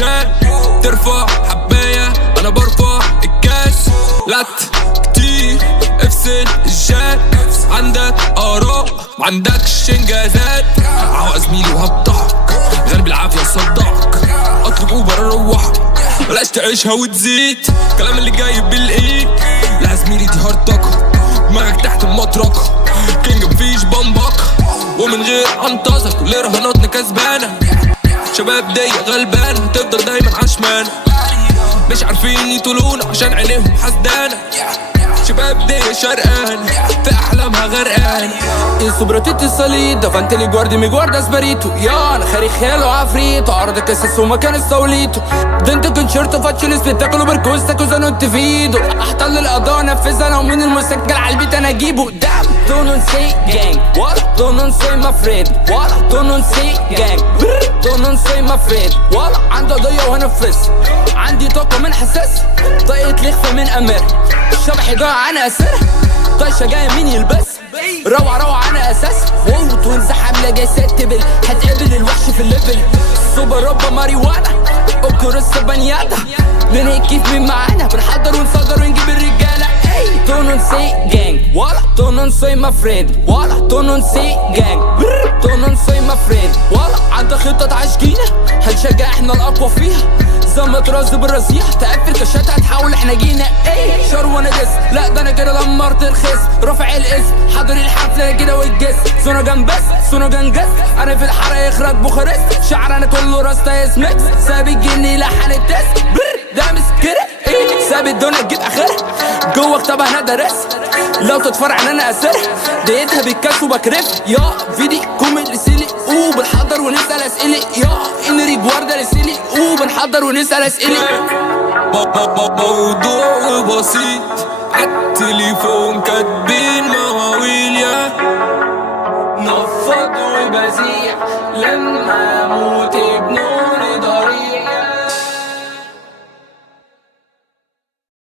عشان ترفع حباية انا برفع الكاس. لت كتير افصل الجاك، عندك اراء معندكش انجازات. عوق زميلي وهبطحك غير بالعافية صدعك، اطلب اوبر اروحك بلاش تعيشها وتزيد. الكلام اللي جاي بالايد لا زميلي دي هرطقة، دماغك تحت المطرقة كينج مفيش بمبكة، ومن غير عنطزة كل رهاناتنا كسبانة. شباب ضيق غلبانة تفضل دايما عشمانة، مش عارفين يطولونا عشان عينيهم حسدانة. شباب ضيق شرقان في احلامها غرقان. Il soprattutto il solito, davanti li guardi mi guarda sparito. Io una carichelo afrito, guarda che sei su ma che ne sto lito. Dentro il concerto faccio lo spettacolo per questa cosa non ti fido. احتل القضاء نفذها ومن المسجل على البيت انا اجيبه. Damn, tu non sei gang, what? Tu non sei my friend, what? Tu non sei gang, tu non sei my friend, what? عنده ضيق وهنفذ، عندي طاقة من حساس، طاقة لخفة من أمر، شبحي ضاع أنا أسر، طايشة جاية مين يلبس، روعة أنا أساس. واو توينز حاملة جاي ستبل، هتقابل الوحش في الليفل. سوبر روبا ماريوانا اوكورس بنياتا، ننهي كيف مين معانا، بنحضر ونصدر ونجيب الرجالة. Tu non sei gang, ولا tu non sei my friend, ولا tu non sei gang, tu non sei my friend. ولا عندك خطة عشقينا هنشجع احنا الأقوى فيها، زي ما ترز بالرزيح تقفل كشات هتحاول احنا جينا. ايه شر وانا دس، لا ده انا كده دمرت الخصم، رافع الاسم حاضر الحفلة انا كده والجسم. سونوجان بس سونوجان جس، انا في الحارة يخرج بوخارست، شعر انا كله راستا اسمكس، ساب الجني لحن التست ده مسكرة. ايه ساب الدنيا تجيب اخرها جوه كتاب انا درس، لو تتفرع ان انا اسر ديتها بالكاس وبكرف. يا فيدي كومي لسيلي وبنحضر ونسال اسئله، يا انري جواردا لسيلي وبنحضر ونسال اسئله. موضوع بسيط عالتليفون